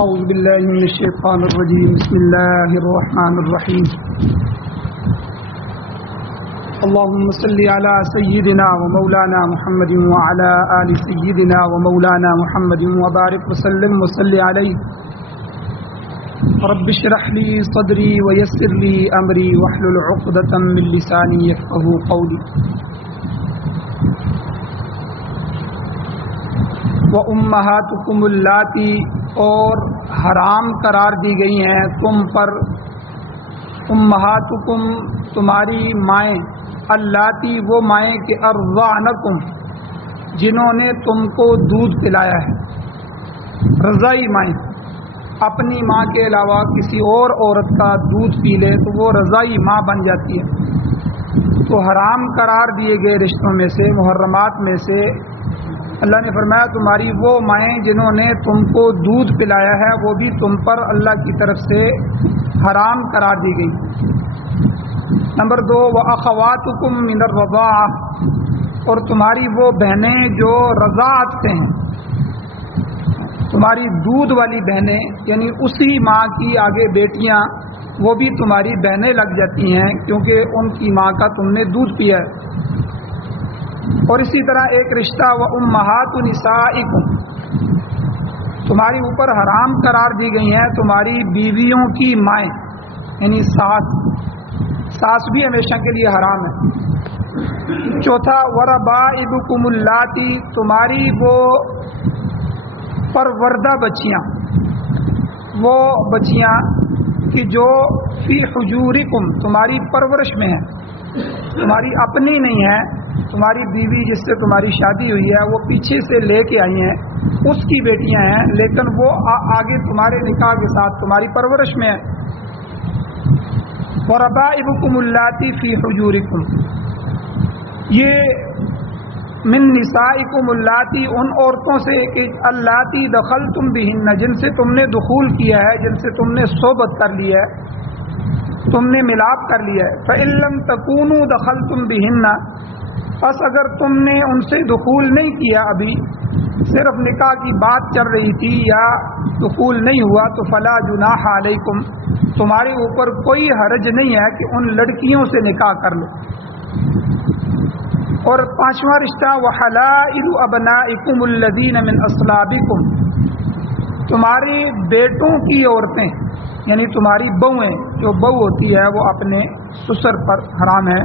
اعوذ باللہ من الشیطان الرجیم بسم اللہ الرحمن الرحیم اللہم صلی علی سیدنا و مولانا محمد وعلی آل سیدنا و مولانا محمد وبارک وسلم وصلی علیہ رب اشرح لی صدری ویسر لی امری واحلل عقدۃ من لسانی یفقہوا قولی وَأُمَّهَاتُكُمُ اللَّاتِي اور حرام قرار دی گئی ہیں تم پر امہاتکم تمہاری مائیں اللاتی وہ مائیں کہ ارضعنکم جنہوں نے تم کو دودھ پلایا ہے رضائی مائیں اپنی ماں کے علاوہ کسی اور عورت کا دودھ پی لے تو وہ رضائی ماں بن جاتی ہے تو حرام قرار دیے گئے رشتوں میں سے محرمات میں سے اللہ نے فرمایا تمہاری وہ مائیں جنہوں نے تم کو دودھ پلایا ہے وہ بھی تم پر اللہ کی طرف سے حرام قرار دی گئی۔ نمبر 2 وَأَخَوَاتُكُم مِّنَ الرَّضَاعَةِ اور تمہاری وہ بہنیں جو رضاعت سے ہیں، تمہاری دودھ والی بہنیں یعنی اسی ماں کی آگے بیٹیاں وہ بھی تمہاری بہنیں لگ جاتی ہیں کیونکہ ان کی ماں کا تم نے دودھ پیا ہے۔ اور اسی طرح ایک رشتہ وَأُمَّهَاتُ نِسَائِكُمْ تمہاری اوپر حرام قرار دی گئی ہیں تمہاری بیویوں کی مائیں یعنی ساس بھی ہمیشہ کے لیے حرام ہے۔ چوتھا وَرَبَائِبُكُمُ اللَّاتِي تمہاری وہ پروردہ بچیاں وہ بچیاں کہ جو فی حجورکم تمہاری پرورش میں ہیں، تمہاری اپنی نہیں ہے، تمہاری بیوی جس سے تمہاری شادی ہوئی ہے وہ پیچھے سے لے کے آئی ہیں، اس کی بیٹیاں ہیں لیکن وہ آگے تمہارے نکاح کے ساتھ تمہاری پرورش میں ہے۔ وَرَبَائِبُكُمُ اللَّاتِي فِي حُجُورِكُمْ یہ من نسائکم اللاتی ان عورتوں سے کہ اللاتی دخلتم بہن جن سے تم نے دخول کیا ہے، جن سے تم نے صحبت کر لی ہے، تم نے ملاپ کر لیا ہے۔ فَإِن لَّمْ تَكُونُوا دَخَلْتُمْ بِهِنَّ پس اگر تم نے ان سے دخول نہیں کیا، ابھی صرف نکاح کی بات چل رہی تھی یا دخول نہیں ہوا تو فلا جناح علیکم تمہارے اوپر کوئی حرج نہیں ہے کہ ان لڑکیوں سے نکاح کر لو۔ اور 5واں رشتہ وحلائل ابنائکم الذین من اصلابکم تمہاری بیٹوں کی عورتیں یعنی تمہاری بہویں جو بہو ہوتی ہے وہ اپنے سسر پر حرام ہے،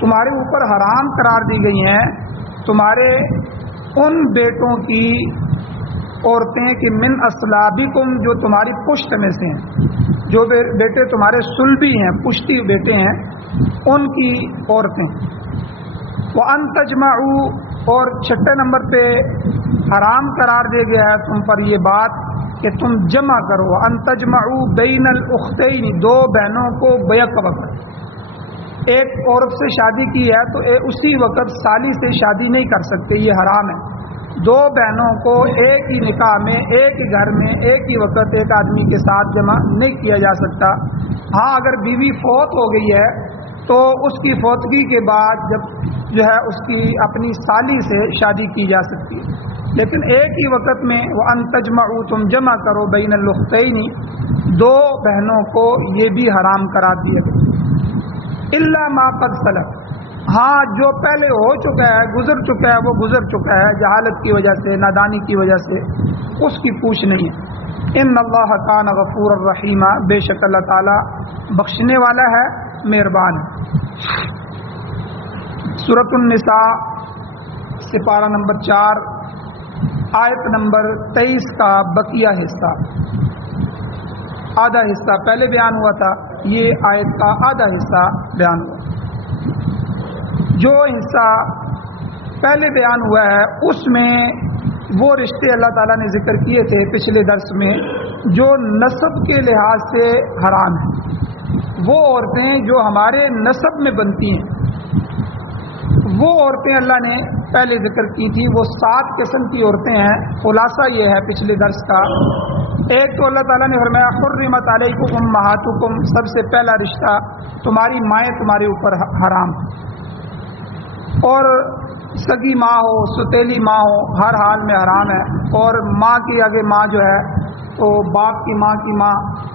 تمہارے اوپر حرام قرار دی گئی ہیں تمہارے ان بیٹوں کی عورتیں کہ من اصلابکم جو تمہاری پشت میں سے ہیں، جو بیٹے تمہارے صلبی ہیں پشتی بیٹے ہیں ان کی عورتیں۔ وَأَن تَجْمَعُوا اور 6 نمبر پہ حرام قرار دیا گیا ہے تم پر یہ بات کہ تم جمع کرو، وَأَن تَجْمَعُوا بَيْنَ الْأُخْتَيْنِ دو بہنوں کو بیک وقت، ایک عورت سے شادی کی ہے تو اسی وقت سالی سے شادی نہیں کر سکتے، یہ حرام ہے۔ دو بہنوں کو ایک ہی نکاح میں ایک ہی گھر میں ایک ہی وقت ایک آدمی کے ساتھ جمع نہیں کیا جا سکتا۔ ہاں اگر بیوی فوت ہو گئی ہے تو اس کی فوتگی کے بعد جب جو ہے اس کی اپنی سالی سے شادی کی جا سکتی ہے، لیکن ایک ہی وقت میں وَأَن تَجْمَعُوا تم جمع کرو بین الأختین دو بہنوں کو، یہ بھی حرام قرار دیا گیا۔ الا ما قد سلف ہاں جو پہلے ہو چکا ہے گزر چکا ہے وہ گزر چکا ہے جہالت کی وجہ سے نادانی کی وجہ سے اس کی پوچھ نہیں ہے۔ ان اللہ کان غفور الرحیم بے شک اللہ تعالی بخشنے والا ہے مہربان ہے۔ سورۃ النساء سپارہ نمبر 4 آیت نمبر 23 کا بقیہ حصہ، آدھا حصہ پہلے بیان ہوا تھا، یہ آیت کا آدھا حصہ بیان ہوا۔ جو حصہ پہلے بیان ہوا ہے اس میں وہ رشتے اللہ تعالیٰ نے ذکر کیے تھے پچھلے درس میں جو نسب کے لحاظ سے حرام ہیں، وہ عورتیں جو ہمارے نسب میں بنتی ہیں وہ عورتیں اللہ نے پہلے ذکر کی تھی، وہ 7 قسم کی عورتیں ہیں۔ خلاصہ یہ ہے پچھلے درس کا، ایک تو اللہ تعالیٰ نے فرمایا حرمت علیکم امہاتکم سب سے پہلا رشتہ تمہاری مائیں تمہارے اوپر حرام، اور سگی ماں ہو ستیلی ماں ہو ہر حال میں حرام ہے، اور ماں کی آگے ماں جو ہے تو باپ کی ماں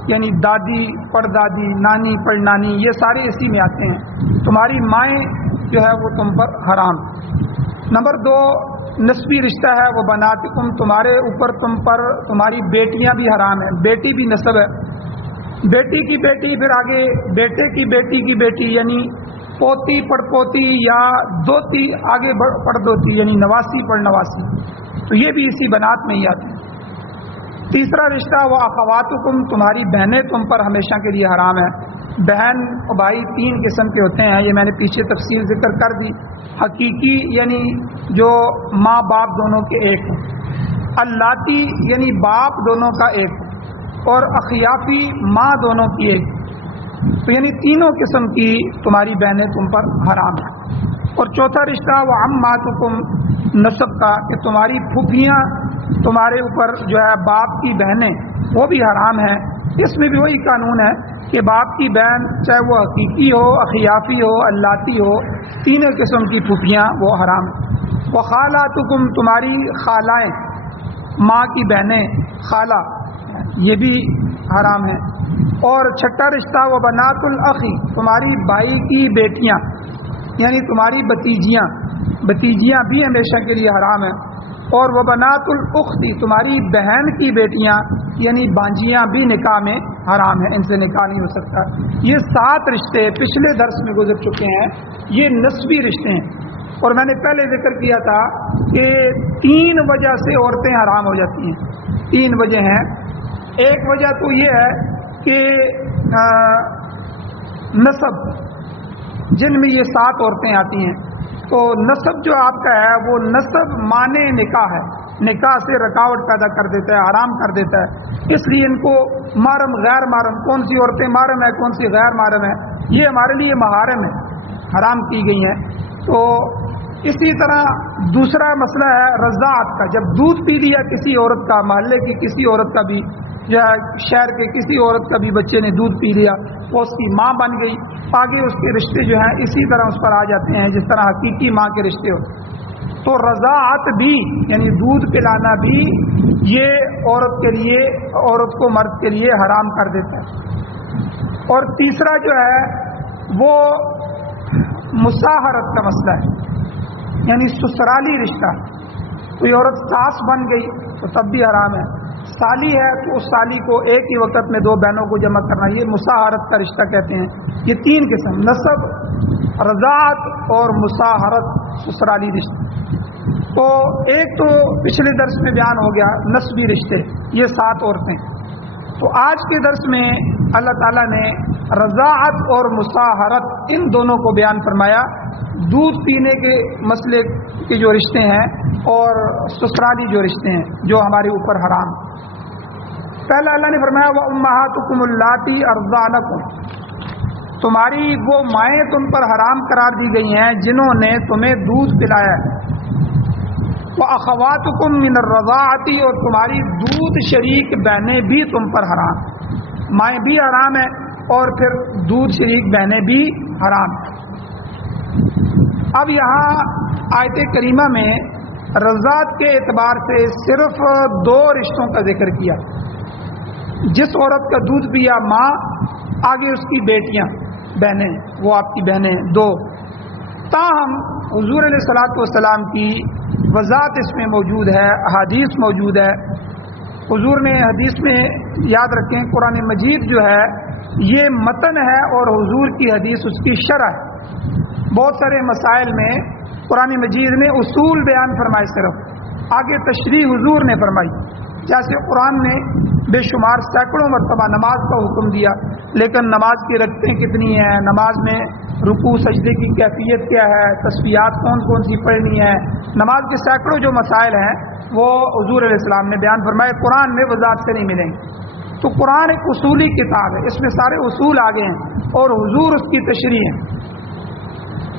یعنی دادی پردادی نانی پڑنانی یہ سارے اسی میں آتے ہیں. تمہاری مائیں جو ہے وہ تم پر حرام. نمبر 2 نسبی رشتہ ہے وہ بناتکم تمہارے اوپر تم پر تمہاری بیٹیاں بھی حرام ہیں. بیٹی بھی نسب ہے. بیٹی کی بیٹی پھر آگے بیٹے کی بیٹی کی بیٹی یعنی پوتی پڑپوتی یا دوتی آگے پڑدوتی یعنی نواسی پڑنواسی تو یہ بھی اسی بنات میں ہی آتے ہیں. تیسرا رشتہ وہ اخواتکم تمہاری بہنیں تم پر ہمیشہ کے لیے حرام ہے. بہن اور بھائی 3 قسم کے ہوتے ہیں. یہ میں نے پیچھے تفصیل ذکر کر دی. حقیقی یعنی جو ماں باپ دونوں کے ایک ہیں. اللاتی یعنی باپ دونوں کا ایک اور اخیافی ماں دونوں کی ایک. تو یعنی تینوں قسم کی تمہاری بہنیں تم پر حرام ہیں. اور چوتھا رشتہ وہ عماتکم نسب کا کہ تمہاری پھوپھیاں تمہارے اوپر جو ہے باپ کی بہنیں وہ بھی حرام ہیں. اس میں بھی وہی قانون ہے کہ باپ کی بہن چاہے وہ حقیقی ہو اخیافی ہو اللاتی ہو تینوں قسم کی پھوپھیاں وہ حرام ہیں. وہ خالاتکم تمہاری خالائیں ماں کی بہنیں خالہ یہ بھی حرام ہیں. اور چھٹا رشتہ وہ بنات الاخی تمہاری بھائی کی بیٹیاں یعنی تمہاری بتیجیاں بھی ہمیشہ کے لیے حرام ہیں. اور وہ بنات الاختی تمہاری بہن کی بیٹیاں یعنی بانجیاں بھی نکاح میں حرام ہیں. ان سے نکاح نہیں ہو سکتا. یہ 7 رشتے پچھلے درس میں گزر چکے ہیں. یہ نسبی رشتے ہیں. اور میں نے پہلے ذکر کیا تھا کہ 3 وجہ سے عورتیں حرام ہو جاتی ہیں. 3 وجہ ہیں. ایک وجہ تو یہ ہے کہ نسب جن میں یہ 7 عورتیں آتی ہیں تو نسب جو آپ کا ہے وہ نسب مانے نکاح ہے. نکاح سے رکاوٹ پیدا کر دیتا ہے حرام کر دیتا ہے. اس لیے ان کو محرم غیر محرم کون سی عورتیں محرم ہے کون سی غیر محرم ہے یہ ہمارے لیے محارم ہے حرام کی گئی ہیں. تو اسی طرح دوسرا مسئلہ ہے رضاعت کا. جب دودھ پی لیا کسی عورت کا محلے کی کسی عورت کا بھی یا شہر کے کسی عورت کا بھی بچے نے دودھ پی لیا وہ اس کی ماں بن گئی. آگے اس کے رشتے جو ہیں اسی طرح اس پر آ جاتے ہیں جس طرح حقیقی ماں کے رشتے ہوتے. تو رضاعت بھی یعنی دودھ پلانا بھی یہ عورت کے لیے عورت کو مرد کے لیے حرام کر دیتا ہے. اور تیسرا جو ہے وہ مساہرت کا مسئلہ ہے یعنی سسرالی رشتہ. کوئی عورت ساس بن گئی تو تب بھی حرام ہے. سالی ہے تو اس سالی کو ایک ہی وقت میں 2 بہنوں کو جمع کرنا یہ مساہرت کا رشتہ کہتے ہیں. یہ 3 قسم نسب رضاعت اور مساہرت سسرالی رشتے. تو ایک تو پچھلے درس میں بیان ہو گیا نسبی رشتے یہ 7 عورتیں. تو آج کے درس میں اللہ تعالیٰ نے رضاعت اور مساہرت ان دونوں کو بیان فرمایا. دودھ پینے کے مسئلے کے جو رشتے ہیں اور سسرالی جو رشتے ہیں جو ہمارے اوپر حرام. پہلا اللہ نے فرمایا وَأُمَّهَاتُكُمُ اللَّاتِي أَرْضَعْنَكُمْ تمہاری وہ مائیں تم پر حرام قرار دی گئی ہیں جنہوں نے تمہیں دودھ پلایا ہے. وَأَخَوَاتُكُمْ مِنَ الرَّضَاعَةِ اور تمہاری دودھ شریک بہنیں بھی تم پر حرام. مائیں بھی حرام ہیں اور پھر دودھ شریک بہنیں بھی حرام ہیں. اب یہاں آیت کریمہ میں رضاعت کے اعتبار سے صرف 2 رشتوں کا ذکر کیا. جس عورت کا دودھ پیا ماں آگے اس کی بیٹیاں بہنیں وہ آپ کی بہنیں 2. تاہم حضور علیہ الصلوۃ والسلام کی وضاحت اس میں موجود ہے احادیث موجود ہے. حضور نے حدیث میں یاد رکھیں قرآن مجید جو ہے یہ متن ہے اور حضور کی حدیث اس کی شرح ہے. بہت سارے مسائل میں قرآن مجید نے اصول بیان فرمائے صرف آگے تشریح حضور نے فرمائی. جیسے قرآن نے بے شمار سینکڑوں مرتبہ نماز کا حکم دیا لیکن نماز کی رکعتیں کتنی ہیں نماز میں رکوع سجدے کی کیفیت کیا ہے تسبیحات کون کون سی پڑھنی ہے نماز کے سینکڑوں جو مسائل ہیں وہ حضور علیہ السلام نے بیان فرمائے. قرآن میں وضاحت سے نہیں ملیں گے. تو قرآن ایک اصولی کتاب ہے اس میں سارے اصول آگے ہیں اور حضور اس کی تشریح ہے.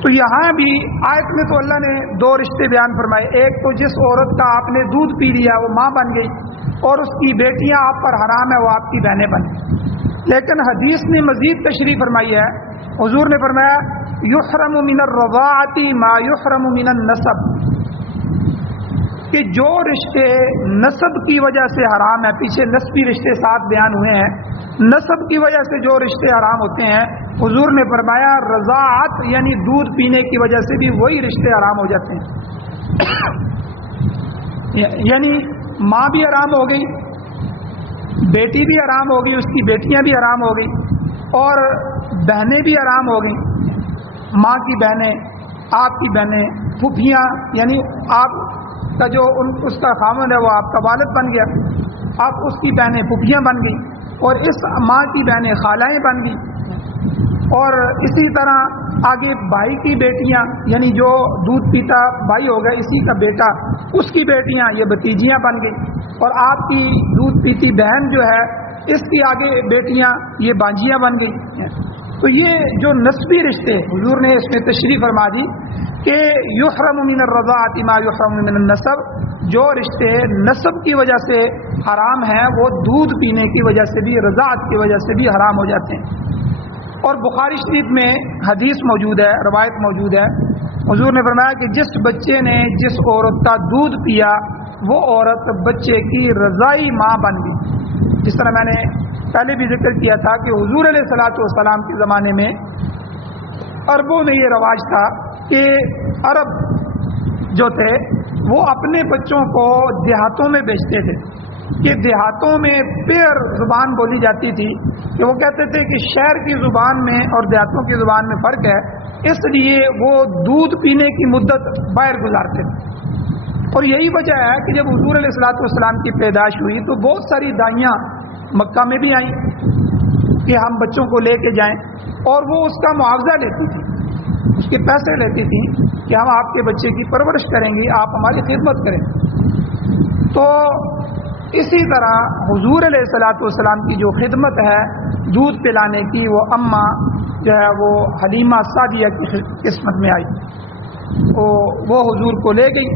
تو یہاں بھی آیت میں تو اللہ نے 2 رشتے بیان فرمائے. ایک تو جس عورت کا آپ نے دودھ پی لیا وہ ماں بن گئی اور اس کی بیٹیاں آپ پر حرام ہے وہ آپ کی بہنیں بن گئی. لیکن حدیث نے مزید تشریح فرمائی ہے. حضور نے فرمایا یحرم من الرضاعۃ ما یحرم من النسب کہ جو رشتے نسب کی وجہ سے حرام ہے، پیچھے نسبی رشتے ساتھ بیان ہوئے ہیں، نسب کی وجہ سے جو رشتے حرام ہوتے ہیں، حضور نے فرمایا رضاعت یعنی دودھ پینے کی وجہ سے بھی وہی رشتے حرام ہو جاتے ہیں۔ یعنی ماں بھی حرام ہو گئی، بیٹی بھی حرام ہو گئی، اس کی بیٹیاں بھی حرام ہو گئی، اور بہنیں بھی حرام ہو گئیں، ماں کی بہنیں، آپ کی بہنیں، پھوپھیاں، یعنی آپ کا جو اس کا خامن ہے وہ آپ کا والد بن گیا، آپ اس کی بہنیں پھوپھیاں بن گئی، اور اس ماں کی بہنیں خالائیں بن گئی، اور اسی طرح آگے بھائی کی بیٹیاں، یعنی جو دودھ پیتا بھائی ہوگا اسی کا بیٹا، اس کی بیٹیاں یہ بھتیجیاں بن گئی، اور آپ کی دودھ پیتی بہن جو ہے اس کی آگے بیٹیاں یہ بانجیاں بن گئی۔ تو یہ جو نسبی رشتے حضور نے اس میں تشریح فرما دی کہ یحرم من الرضاعۃ ما یحرم من النسب، جو رشتے نسب کی وجہ سے حرام ہیں وہ دودھ پینے کی وجہ سے بھی، رضاعت کی وجہ سے بھی حرام ہو جاتے ہیں۔ اور بخاری شریف میں حدیث موجود ہے، روایت موجود ہے، حضور نے فرمایا کہ جس بچے نے جس عورت کا دودھ پیا وہ عورت بچے کی رضائی ماں بن گئی۔ جس طرح میں نے پہلے بھی ذکر کیا تھا کہ حضور علیہ الصلوۃ والسلام کے زمانے میں عربوں میں یہ رواج تھا کہ عرب جو تھے وہ اپنے بچوں کو دیہاتوں میں بیچتے تھے، کہ دیہاتوں میں پیر زبان بولی جاتی تھی، کہ وہ کہتے تھے کہ شہر کی زبان میں اور دیہاتوں کی زبان میں فرق ہے، اس لیے وہ دودھ پینے کی مدت باہر گزارتے تھے۔ اور یہی وجہ ہے کہ جب حضور علیہ الصلوۃ والسلام کی پیدائش ہوئی تو بہت ساری دائیاں مکہ میں بھی آئیں کہ ہم بچوں کو لے کے جائیں، اور وہ اس کا معاوضہ لیتی تھی، اس کے پیسے لیتی تھی کہ ہم آپ کے بچے کی پرورش کریں گی، آپ ہماری خدمت کریں۔ تو اسی طرح حضور علیہ الصلوۃ والسلام کی جو خدمت ہے دودھ پلانے کی، وہ اماں جو ہے وہ حلیمہ سعدیہ کی قسمت میں آئی، وہ حضور کو لے گئی،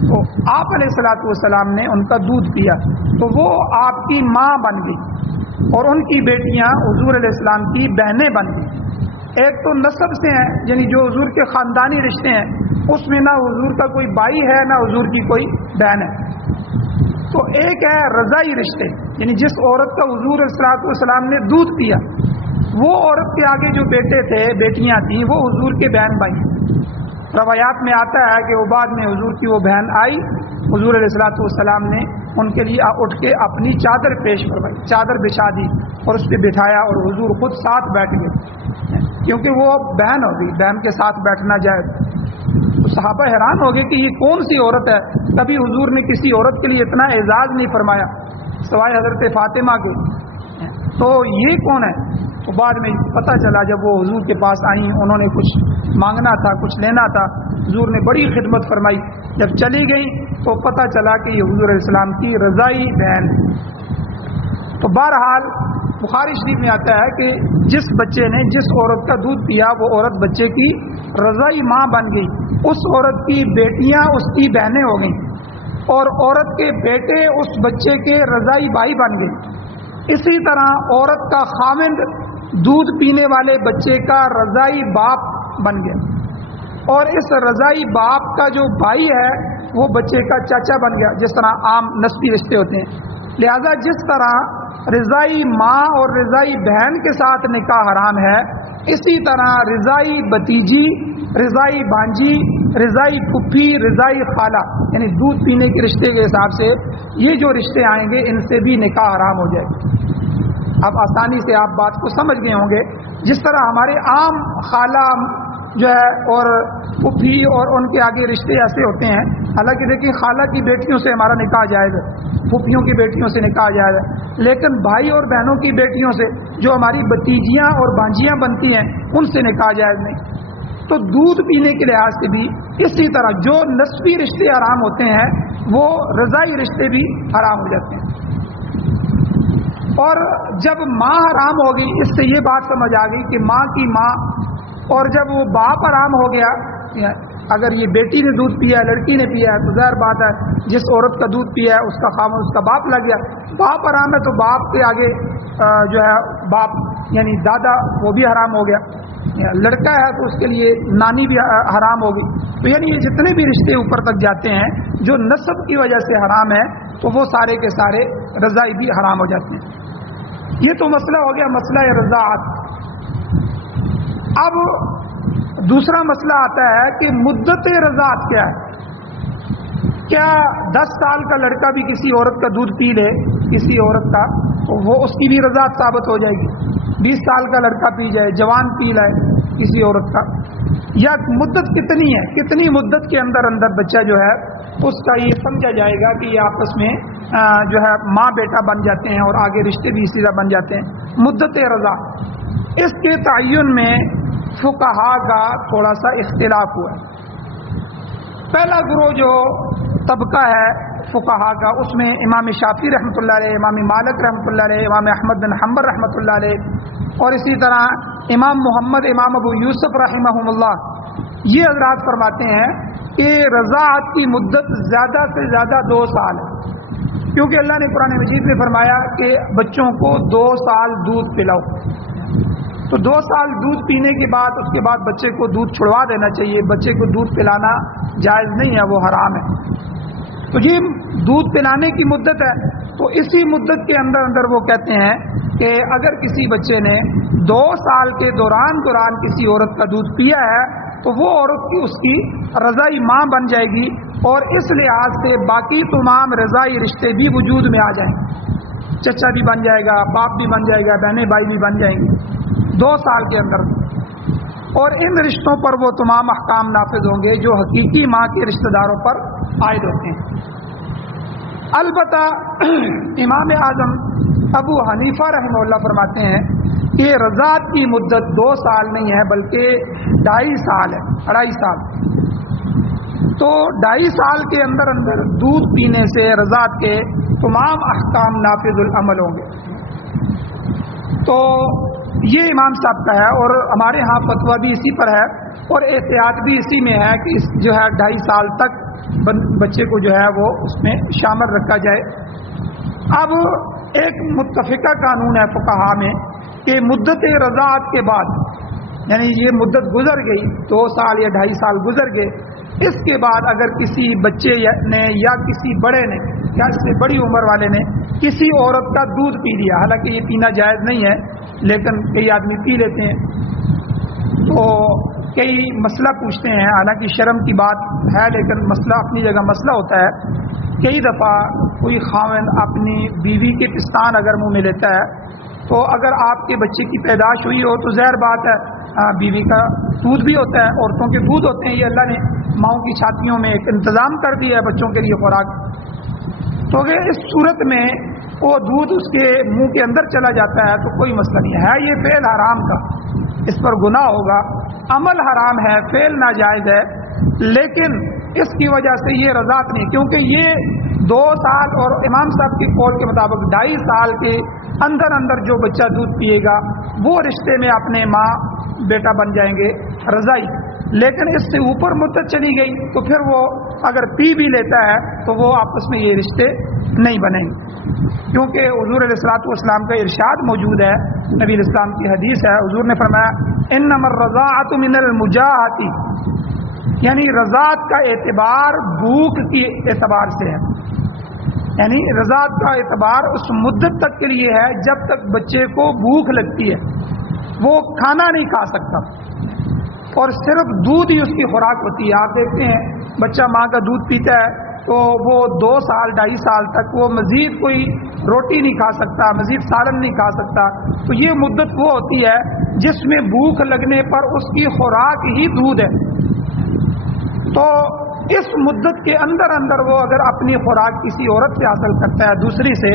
تو آپ علیہ الصلوۃ والسلام نے ان کا دودھ پیا تو وہ آپ کی ماں بن گئی، اور ان کی بیٹیاں حضور علیہ السلام کی بہنیں بن گئی۔ ایک تو نسب سے ہیں، یعنی جو حضور کے خاندانی رشتے ہیں اس میں نہ حضور کا کوئی بھائی ہے نہ حضور کی کوئی بہن ہے۔ تو ایک ہے رضائی رشتے، یعنی جس عورت کا حضور علیہ الصلوۃ والسلام نے دودھ پیا وہ عورت کے آگے جو بیٹے تھے بیٹیاں تھیں وہ حضور کے بہن بھائی۔ روایات میں آتا ہے کہ وہ بعد میں حضور کی وہ بہن آئی، حضور علیہ الصلوۃ والسلام نے ان کے لیے اٹھ کے اپنی چادر پیش کروائی، چادر بچھا دی اور اس پہ بٹھایا، اور حضور خود ساتھ بیٹھ گئے، کیونکہ وہ بہن ہوگی، بہن کے ساتھ بیٹھنا جائز۔ تو صحابہ حیران ہو گئے کہ یہ کون سی عورت ہے، کبھی حضور نے کسی عورت کے لیے اتنا اعزاز نہیں فرمایا سوائے حضرت فاطمہ کے، تو یہ کون ہے؟ تو بعد میں پتہ چلا جب وہ حضور کے پاس آئیں، انہوں نے کچھ مانگنا تھا، کچھ لینا تھا، حضور نے بڑی خدمت فرمائی، جب چلی گئی تو پتہ چلا کہ یہ حضور علیہ السلام کی رضائی بہن۔ تو بہرحال بخاری شریف میں آتا ہے کہ جس بچے نے جس عورت کا دودھ پیا وہ عورت بچے کی رضائی ماں بن گئی، اس عورت کی بیٹیاں اس کی بہنیں ہو گئیں، اور عورت کے بیٹے اس بچے کے رضائی بھائی بن گئے۔ اسی طرح عورت کا خاوند دودھ پینے والے بچے کا رضائی باپ بن گیا، اور اس رضائی باپ کا جو بھائی ہے وہ بچے کا چاچا بن گیا، جس طرح عام نسبی رشتے ہوتے ہیں۔ لہذا جس طرح رضائی ماں اور رضائی بہن کے ساتھ نکاح حرام ہے، اسی طرح رضائی بھتیجی، رضائی بانجی، رضائی پھپھی، رضائی خالہ، یعنی دودھ پینے کے رشتے کے حساب سے یہ جو رشتے آئیں گے ان سے بھی نکاح حرام ہو جائے گا۔ اب آسانی سے آپ بات کو سمجھ گئے ہوں گے، جس طرح ہمارے عام خالہ جو ہے اور پھوپھی اور ان کے آگے رشتے ایسے ہوتے ہیں، حالانکہ دیکھیں خالہ کی بیٹیوں سے ہمارا نکاح جائز ہے، پھوپھیوں کی بیٹیوں سے نکاح جائز ہے، لیکن بھائی اور بہنوں کی بیٹیوں سے جو ہماری بھتیجیاں اور بانجیاں بنتی ہیں ان سے نکاح جائز نہیں۔ تو دودھ پینے کے لحاظ سے بھی اسی طرح جو نسبی رشتے حرام ہوتے ہیں وہ رضائی رشتے بھی حرام ہو جاتے ہیں۔ اور جب ماں حرام ہو گئی، اس سے یہ بات سمجھ آ گئی کہ ماں کی ماں، اور جب وہ باپ حرام ہو گیا، اگر یہ بیٹی نے دودھ پیا ہے، لڑکی نے پیا ہے، تو ظاہر بات ہے جس عورت کا دودھ پیا ہے اس کا خاوند اس کا باپ لگ گیا، باپ حرام ہے تو باپ کے آگے جو ہے باپ یعنی دادا وہ بھی حرام ہو گیا۔ لڑکا ہے تو اس کے لیے نانی بھی حرام ہوگی. تو یعنی یہ جتنے بھی رشتے اوپر تک جاتے ہیں جو نسب کی وجہ سے حرام ہے تو وہ سارے کے سارے رضائی بھی حرام ہو جاتے ہیں. یہ تو مسئلہ ہو گیا مسئلہ رضاعت. اب دوسرا مسئلہ آتا ہے کہ مدت رضاعت کیا ہے. کیا 10 سال کا لڑکا بھی کسی عورت کا دودھ پی لے کسی عورت کا تو وہ اس کی بھی رضاعت ثابت ہو جائے گی. 20 سال کا لڑکا پی جائے جوان پی لائے کسی عورت کا. یا مدت کتنی ہے کتنی مدت کے اندر بچہ جو ہے اس کا یہ سمجھا جائے گا کہ یہ آپس میں جو ہے ماں بیٹا بن جاتے ہیں اور آگے رشتے بھی اسی طرح بن جاتے ہیں. مدت رضا اس کے تعین میں فقہا کا تھوڑا سا اختلاف ہوا ہے. پہلا گروہ جو طبقہ ہے فقہا کا اس میں امام شافعی رحمۃ اللہ علیہ, امام مالک رحمۃ اللہ علیہ, امام احمد بن حنبل رحمۃ اللہ علیہ اور اسی طرح امام محمد امام ابو یوسف رحمہم اللہ یہ حضرات فرماتے ہیں کہ رضاعت کی مدت زیادہ سے زیادہ 2 سال ہے. کیونکہ اللہ نے قرآن مجید میں فرمایا کہ بچوں کو 2 سال دودھ پلاؤ. تو 2 سال دودھ پینے کے بعد اس کے بعد بچے کو دودھ چھڑوا دینا چاہیے. بچے کو دودھ پلانا جائز نہیں ہے, وہ حرام ہے. تو یہ دودھ پلانے کی مدت ہے. تو اسی مدت کے اندر وہ کہتے ہیں کہ اگر کسی بچے نے 2 سال کے دوران کسی عورت کا دودھ پیا ہے تو وہ عورت کی اس کی رضائی ماں بن جائے گی اور اس لحاظ سے باقی تمام رضائی رشتے بھی وجود میں آ جائیں. چچا بھی بن جائے گا, باپ بھی بن جائے گا, بہنیں بھائی بھی بن جائیں گے 2 سال کے اندر. اور ان رشتوں پر وہ تمام احکام نافذ ہوں گے جو حقیقی ماں کے رشتہ داروں پر عائد ہوتے ہیں. البتہ امام اعظم ابو حنیفہ رحمہ اللہ فرماتے ہیں کہ رضاعت کی مدت 2 سال نہیں ہے بلکہ 2.5 سال ہے, 2.5 سال. تو 2.5 سال کے اندر دودھ پینے سے رضاعت کے تمام احکام نافذ العمل ہوں گے. تو یہ امام صاحب کا ہے اور ہمارے ہاں فتویٰ بھی اسی پر ہے اور احتیاط بھی اسی میں ہے کہ جو ہے 2.5 سال تک بچے کو جو ہے وہ اس میں شامل رکھا جائے. اب ایک متفقہ قانون ہے فقہا میں کہ مدت رضاعت کے بعد یعنی یہ مدت گزر گئی 2 سال یا 2.5 سال گزر گئے, اس کے بعد اگر کسی بچے نے یا کسی بڑے نے یا اس سے بڑی عمر والے نے کسی عورت کا دودھ پی لیا, حالانکہ یہ پینا جائز نہیں ہے لیکن کئی آدمی پی لیتے ہیں تو کئی مسئلہ پوچھتے ہیں, حالانکہ شرم کی بات ہے لیکن مسئلہ اپنی جگہ مسئلہ ہوتا ہے. کئی دفعہ کوئی خاوند اپنی بیوی کے پستان اگر منہ میں لیتا ہے تو اگر آپ کے بچے کی پیدائش ہوئی ہو تو ظاہر بات ہے بیوی کا دودھ بھی ہوتا ہے, عورتوں کے دودھ ہوتے ہیں, یہ اللہ نے ماؤں کی چھاتیوں میں ایک انتظام کر دیا ہے بچوں کے لیے خوراک. تو اگر اس صورت میں وہ دودھ اس کے منہ کے اندر چلا جاتا ہے تو کوئی مسئلہ نہیں ہے. یہ فعل حرام کا, اس پر گناہ ہوگا, عمل حرام ہے, فعل ناجائز ہے, لیکن اس کی وجہ سے یہ رضاعت نہیں, کیونکہ یہ 2 سال اور امام صاحب کے قول کے مطابق 2.5 سال کے اندر جو بچہ دودھ پیے گا وہ رشتے میں اپنے ماں بیٹا بن جائیں گے رضائی. لیکن اس سے اوپر مدت چلی گئی تو پھر وہ اگر پی بھی لیتا ہے تو وہ آپس میں یہ رشتے نہیں بنیں گے, کیونکہ حضور علیہ الصلوۃ والسلام کا ارشاد موجود ہے, نبی الاسلام کی حدیث ہے, حضور نے فرمایا انما الرضاعۃ من المجاعۃ, یعنی رضاعت کا اعتبار بھوک کی اعتبار سے ہے. یعنی رضاعت کا اعتبار اس مدت تک کے لیے ہے جب تک بچے کو بھوک لگتی ہے, وہ کھانا نہیں کھا سکتا اور صرف دودھ ہی اس کی خوراک ہوتی ہے. آپ دیکھتے ہیں بچہ ماں کا دودھ پیتا ہے تو وہ 2 سال 2.5 سال تک وہ مزید کوئی روٹی نہیں کھا سکتا, مزید سالن نہیں کھا سکتا. تو یہ مدت وہ ہوتی ہے جس میں بھوک لگنے پر اس کی خوراک ہی دودھ ہے. تو اس مدت کے اندر وہ اگر اپنی خوراک کسی عورت سے حاصل کرتا ہے دوسری سے,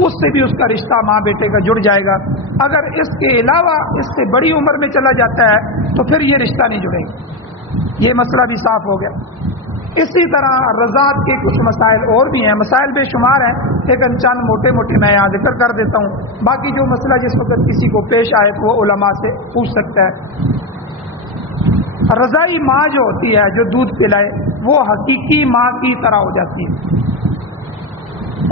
اس سے بھی اس کا رشتہ ماں بیٹے کا جڑ جائے گا. اگر اس کے علاوہ اس سے بڑی عمر میں چلا جاتا ہے تو پھر یہ رشتہ نہیں جڑے گا. یہ مسئلہ بھی صاف ہو گیا. اسی طرح رضاعت کے کچھ مسائل اور بھی ہیں, مسائل بے شمار ہیں, لیکن چند موٹے میں یہاں ذکر کر دیتا ہوں. باقی جو مسئلہ جس وقت کسی کو پیش آئے تو وہ علماء سے پوچھ سکتا ہے. رضائی ماں جو ہوتی ہے جو دودھ پلائے وہ حقیقی ماں کی طرح ہو جاتی ہے,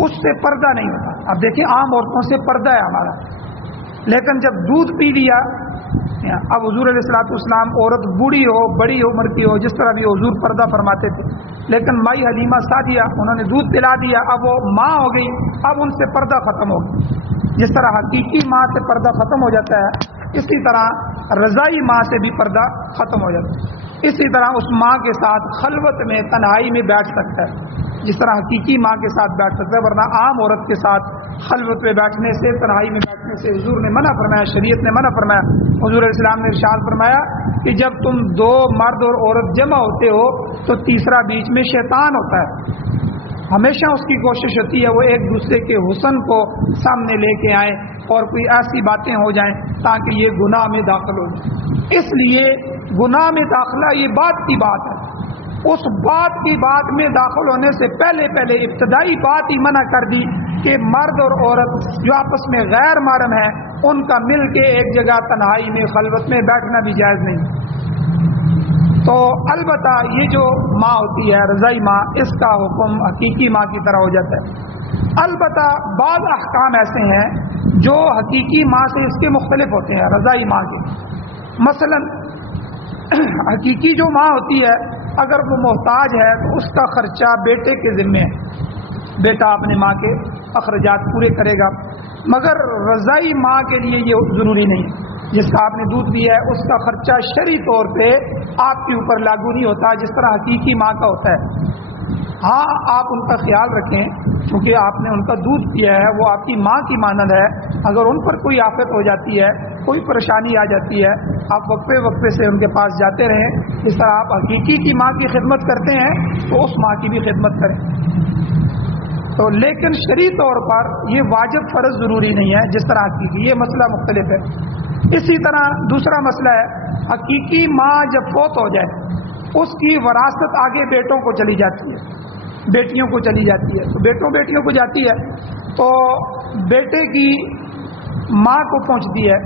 اس سے پردہ نہیں ہوتا. اب دیکھیں عام عورتوں سے پردہ ہے ہمارا, لیکن جب دودھ پی لیا اب حضور علیہ الصلوۃ والسلام عورت بوڑھی ہو بڑی عمر کی ہو جس طرح بھی حضور پردہ فرماتے تھے، لیکن مائی حلیمہ سعدیہ انہوں نے دودھ پلا دیا، اب وہ ماں ہو گئی، اب ان سے پردہ ختم ہو گیا۔ جس طرح حقیقی ماں سے پردہ ختم ہو جاتا ہے، اسی طرح رضائی ماں سے بھی پردہ ختم ہو جاتا ہے۔ اسی طرح اس ماں کے ساتھ خلوت میں تنہائی میں بیٹھ سکتا ہے، جس طرح حقیقی ماں کے ساتھ بیٹھ سکتا ہے، ورنہ عام عورت کے ساتھ خلوت میں بیٹھنے سے، تنہائی میں بیٹھنے سے حضور نے منع فرمایا، شریعت نے منع فرمایا۔ حضور علیہ السلام نے ارشاد فرمایا کہ جب تم دو مرد اور عورت جمع ہوتے ہو تو تیسرا بیچ میں شیطان ہوتا ہے، ہمیشہ اس کی کوشش ہوتی ہے وہ ایک دوسرے کے حسن کو سامنے لے کے آئیں اور کوئی ایسی باتیں ہو جائیں تاکہ یہ گناہ میں داخل ہو جائے۔ اس لیے گناہ میں داخلہ یہ بات کی بات ہے، اس بات کی بات میں داخل ہونے سے پہلے ابتدائی بات ہی منع کر دی کہ مرد اور عورت جو آپس میں غیر محرم ہیں ان کا مل کے ایک جگہ تنہائی میں خلوت میں بیٹھنا بھی جائز نہیں۔ تو البتہ یہ جو ماں ہوتی ہے رضائی ماں، اس کا حکم حقیقی ماں کی طرح ہو جاتا ہے۔ البتہ بعض احکام ایسے ہیں جو حقیقی ماں سے اس کے مختلف ہوتے ہیں رضائی ماں کے۔ مثلا حقیقی جو ماں ہوتی ہے اگر وہ محتاج ہے تو اس کا خرچہ بیٹے کے ذمے ہے، بیٹا اپنے ماں کے اخراجات پورے کرے گا، مگر رضائی ماں کے لیے یہ ضروری نہیں۔ جس کا آپ نے دودھ دیا ہے اس کا خرچہ شرعی طور پہ آپ کے اوپر لاگو نہیں ہوتا جس طرح حقیقی ماں کا ہوتا ہے۔ ہاں آپ ان کا خیال رکھیں کیونکہ آپ نے ان کا دودھ پیا ہے، وہ آپ کی ماں کی مانند ہے، اگر ان پر کوئی آفت ہو جاتی ہے، کوئی پریشانی آ جاتی ہے، آپ وقفے وقفے سے ان کے پاس جاتے رہیں، جس طرح آپ حقیقی کی ماں کی خدمت کرتے ہیں تو اس ماں کی بھی خدمت کریں۔ تو لیکن شرعی طور پر یہ واجب فرض ضروری نہیں ہے جس طرح حقیقی، یہ مسئلہ مختلف ہے۔ اسی طرح دوسرا مسئلہ ہے حقیقی ماں جب فوت ہو جائے اس کی وراثت آگے بیٹوں کو چلی جاتی ہے، بیٹیوں کو چلی جاتی ہے، تو بیٹیوں کو جاتی ہے تو بیٹے کی ماں کو پہنچتی ہے،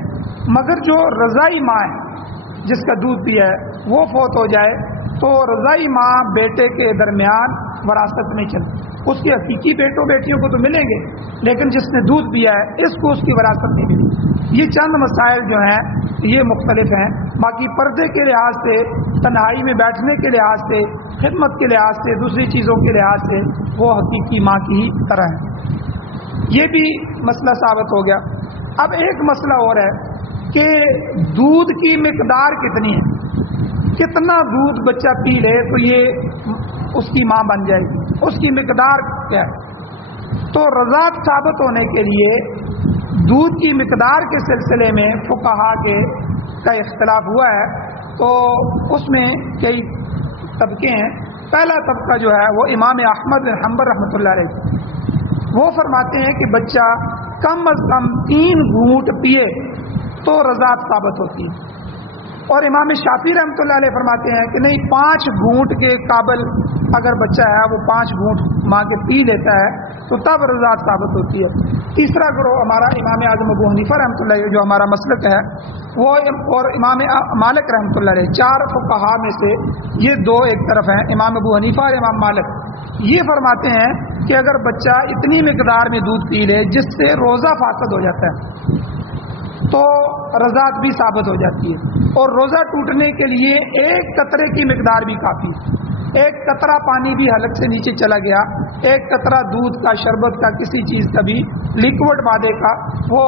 مگر جو رضائی ماں ہے جس کا دودھ پیا ہے وہ فوت ہو جائے تو رضائی ماں بیٹے کے درمیان وراثت نہیں چلتی، اس کے حقیقی بیٹوں بیٹیوں کو تو ملیں گے لیکن جس نے دودھ پیا ہے اس کو اس کی وراثت نہیں ملی۔ یہ چند مسائل جو ہیں یہ مختلف ہیں، باقی پردے کے لحاظ سے، تنہائی میں بیٹھنے کے لحاظ سے، خدمت کے لحاظ سے، دوسری چیزوں کے لحاظ سے وہ حقیقی ماں کی ہی طرح ہے۔ یہ بھی مسئلہ ثابت ہو گیا۔ اب ایک مسئلہ اور ہے کہ دودھ کی مقدار کتنی ہے، کتنا دودھ بچہ پی لے تو یہ اس کی ماں بن جائے گی، اس کی مقدار کیا ہے۔ تو رضاعت ثابت ہونے کے لیے دودھ کی مقدار کے سلسلے میں فقہا کا اختلاف ہوا ہے، تو اس میں کئی طبقے ہیں۔ پہلا طبقہ جو ہے وہ امام احمد بن حنبل رحمۃ اللہ علیہ، وہ فرماتے ہیں کہ بچہ کم از کم 3 گھونٹ پیے تو رضاعت ثابت ہوتی ہے، اور امام شافعی رحمۃ اللہ علیہ فرماتے ہیں کہ نہیں، 5 گھونٹ کے قابل اگر بچہ ہے وہ 5 گھونٹ ماں کے پی لیتا ہے تو تب رضاعت ثابت ہوتی ہے۔ تیسرا گروہ ہمارا امام اعظم ابو حنیفہ رحمۃ اللہ علیہ جو ہمارا مسلک ہے وہ، اور امام مالک رحمۃ اللہ علیہ، 4 فقہا میں سے یہ 2 ایک طرف ہیں، امام ابو حنیفہ اور امام مالک، یہ فرماتے ہیں کہ اگر بچہ اتنی مقدار میں دودھ پی لے جس سے روزہ فاسد ہو جاتا ہے تو رضاعت بھی ثابت ہو جاتی ہے، اور روزہ ٹوٹنے کے لیے 1 قطرے کی مقدار بھی کافی، 1 قطرہ پانی بھی حلق سے نیچے چلا گیا، 1 قطرہ دودھ کا، شربت کا، کسی چیز کا بھی لیکوڈ مادے کا وہ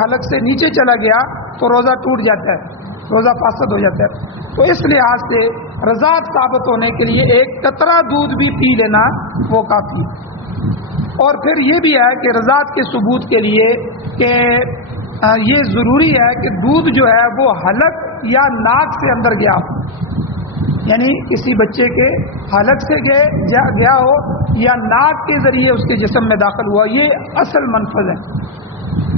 حلق سے نیچے چلا گیا تو روزہ ٹوٹ جاتا ہے، روزہ فاسد ہو جاتا ہے۔ تو اس لحاظ سے رضاعت ثابت ہونے کے لیے 1 قطرہ دودھ بھی پی لینا وہ کافی ہے۔ اور پھر یہ بھی ہے کہ رضاعت کے ثبوت کے لیے کہ یہ ضروری ہے کہ دودھ جو ہے وہ حلق یا ناک سے اندر گیا ہو، یعنی کسی بچے کے حلق سے گیا ہو یا ناک کے ذریعے اس کے جسم میں داخل ہوا، یہ اصل منفذ ہے۔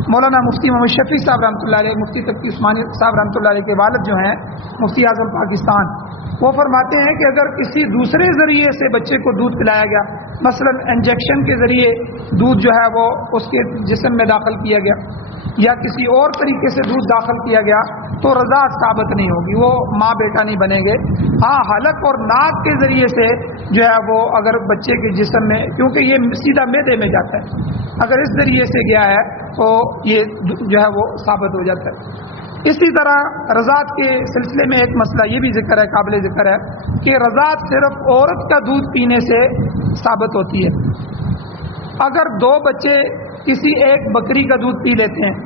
مولانا مفتی محمد شفیع صاحب رحمۃ اللہ علیہ، مفتی تقی عثمانی صاحب رحمۃ اللہ علیہ کے والد جو ہیں مفتی اعظم پاکستان، وہ فرماتے ہیں کہ اگر کسی دوسرے ذریعے سے بچے کو دودھ پلایا گیا، مثلا انجیکشن کے ذریعے دودھ جو ہے وہ اس کے جسم میں داخل کیا گیا یا کسی اور طریقے سے دودھ داخل کیا گیا تو رضاعت ثابت نہیں ہوگی، وہ ماں بیٹا نہیں بنیں گے۔ ہاں حلق اور ناک کے ذریعے سے جو ہے وہ اگر بچے کے جسم میں، کیونکہ یہ سیدھا معدے میں جاتا ہے، اگر اس ذریعے سے گیا ہے تو یہ جو ہے وہ ثابت ہو جاتا ہے۔ اسی طرح رضاعت کے سلسلے میں ایک مسئلہ یہ بھی ذکر ہے، قابل ذکر ہے کہ رضاعت صرف عورت کا دودھ پینے سے ثابت ہوتی ہے۔ اگر دو بچے کسی ایک بکری کا دودھ پی لیتے ہیں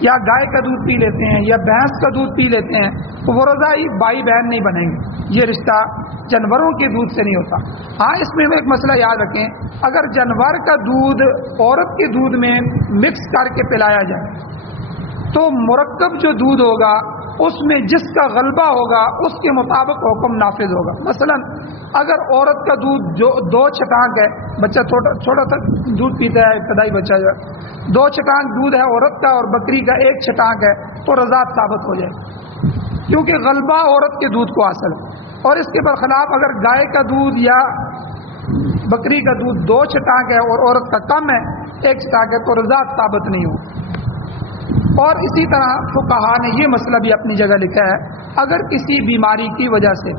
یا گائے کا دودھ پی لیتے ہیں یا بھینس کا دودھ پی لیتے ہیں تو وہ رضاعی بھائی بہن نہیں بنیں گے، یہ رشتہ جانوروں کے دودھ سے نہیں ہوتا۔ ہاں اس میں ایک مسئلہ یاد رکھیں، اگر جانور کا دودھ عورت کے دودھ میں مکس کر کے پلایا جائے تو مرکب جو دودھ ہوگا اس میں جس کا غلبہ ہوگا اس کے مطابق حکم نافذ ہوگا۔ مثلا اگر عورت کا دودھ جو 2 چھٹانک ہے، بچہ چھوٹا سا دودھ پیتا ہے، ابتدائی بچہ جو ہے 2 چھٹانک دودھ ہے عورت کا اور بکری کا 1 چھٹانک ہے تو رضاعت ثابت ہو جائے، کیونکہ غلبہ عورت کے دودھ کو حاصل ہے۔ اور اس کے برخلاف اگر گائے کا دودھ یا بکری کا دودھ 2 چھٹانک ہے اور عورت کا کم ہے 1 چھٹانک ہے تو رضاعت ثابت نہیں ہو۔ اور اسی طرح فقہا نے یہ مسئلہ بھی اپنی جگہ لکھا ہے، اگر کسی بیماری کی وجہ سے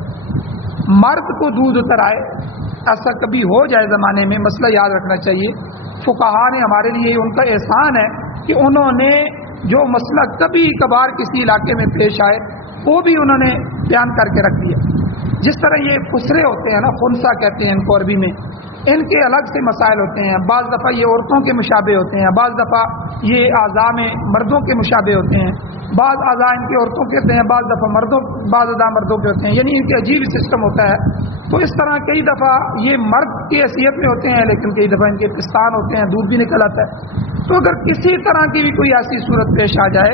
مرد کو دودھ اتر آئے، ایسا کبھی ہو جائے زمانے میں، مسئلہ یاد رکھنا چاہیے، فقہا نے ہمارے لیے ان کا احسان ہے کہ انہوں نے جو مسئلہ کبھی کبھار کسی علاقے میں پیش آئے وہ بھی انہوں نے بیان کر کے رکھ دیا۔ جس طرح یہ خسرے ہوتے ہیں نا، خنسا کہتے ہیں ان کو عربی میں، ان کے الگ سے مسائل ہوتے ہیں، بعض دفعہ یہ عورتوں کے مشابہ ہوتے ہیں، بعض دفعہ یہ اعضاء میں مردوں کے مشابہ ہوتے ہیں، بعض اعضاء ان کے عورتوں کے ہوتے ہیں، بعض دفعہ بعض اعضاء مردوں کے ہوتے ہیں، یعنی ان کے عجیب سسٹم ہوتا ہے۔ تو اس طرح کئی دفعہ یہ مرد کی حیثیت میں ہوتے ہیں لیکن کئی دفعہ ان کے پستان ہوتے ہیں، دودھ بھی نکل آتا ہے۔ تو اگر کسی طرح کی بھی کوئی ایسی صورت پیش آ جائے،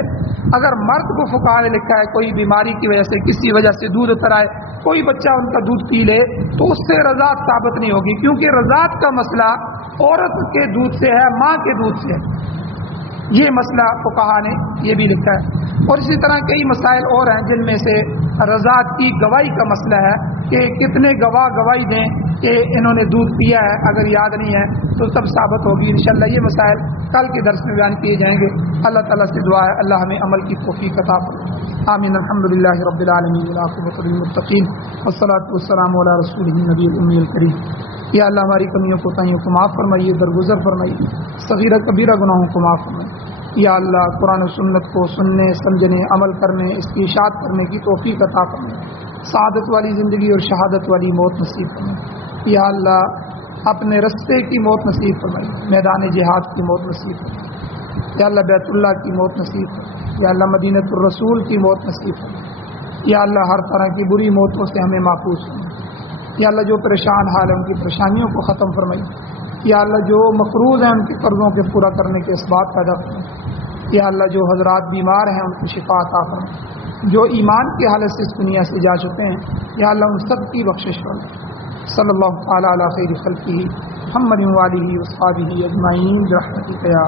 اگر مرد کو فقہا نے لکھا ہے کوئی بیماری کی وجہ سے کسی وجہ سے دودھ اتر آئے، کوئی بچہ ان کا دودھ پی لے تو اس سے رضاعت ثابت نہیں ہوگی، کیونکہ رضاعت کا مسئلہ عورت کے دودھ سے ہے، ماں کے دودھ سے ہے۔ یہ مسئلہ فقہا نے یہ بھی لکھا ہے۔ اور اسی طرح کئی مسائل اور ہیں جن میں سے رضاعت کی گواہی کا مسئلہ ہے کہ کتنے گواہ گواہی دیں کہ انہوں نے دودھ پیا ہے، اگر یاد نہیں ہے تو تب ثابت ہوگی۔ انشاءاللہ یہ مسائل کل کے درس میں بیان کیے جائیں گے۔ اللہ تعالیٰ سے دعا ہے اللہ ہمیں عمل کی توفیق عطا فرمائے۔ آمین۔ الحمدللہ رب العالمین والعاقبۃ للمتقین والصلاۃ والسلام علی رسولہ النبی الامی الکریم۔ یا اللہ ہماری کمیوں کوتاہیوں کو معاف فرمائیے، درگزر فرمائیے، صغیرہ کبیرہ گناہوں کو معاف فرمائیے۔ یا اللہ قرآن و سنت کو سننے، سمجھنے، عمل کرنے، اس کی اشاعت کرنے کی توفیق عطا فرمائے، سعادت والی زندگی اور شہادت والی موت نصیب فرمائے۔ یا اللہ اپنے رستے کی موت نصیب فرمائے، میدان جہاد کی موت نصیب فرمائے۔ یا اللہ بیت اللہ کی موت نصیب فرمائے۔ یا اللہ مدینۃ الرسول کی موت نصیب فرمائے۔ یا اللہ ہر طرح کی بری موتوں سے ہمیں محفوظ فرمائے۔ یا اللہ جو پریشان حال ہے ان کی پریشانیوں کو ختم فرمائیے۔ یا اللہ جو مقروض ہیں ان کے قرضوں کے پورا کرنے کے اسباب پیدا فرمائے۔ یا اللہ جو حضرات بیمار ہیں ان کی شفا عطا فرمائے، جو ایمان کی حالت سے اس دنیا سے جا چکے ہیں یا اللہ ان سب کی بخشش فرمائے۔ صلی اللہ تعالی علی خیر خلقہ محمد وآلہ وصحبہ اجمعین برحمتک یا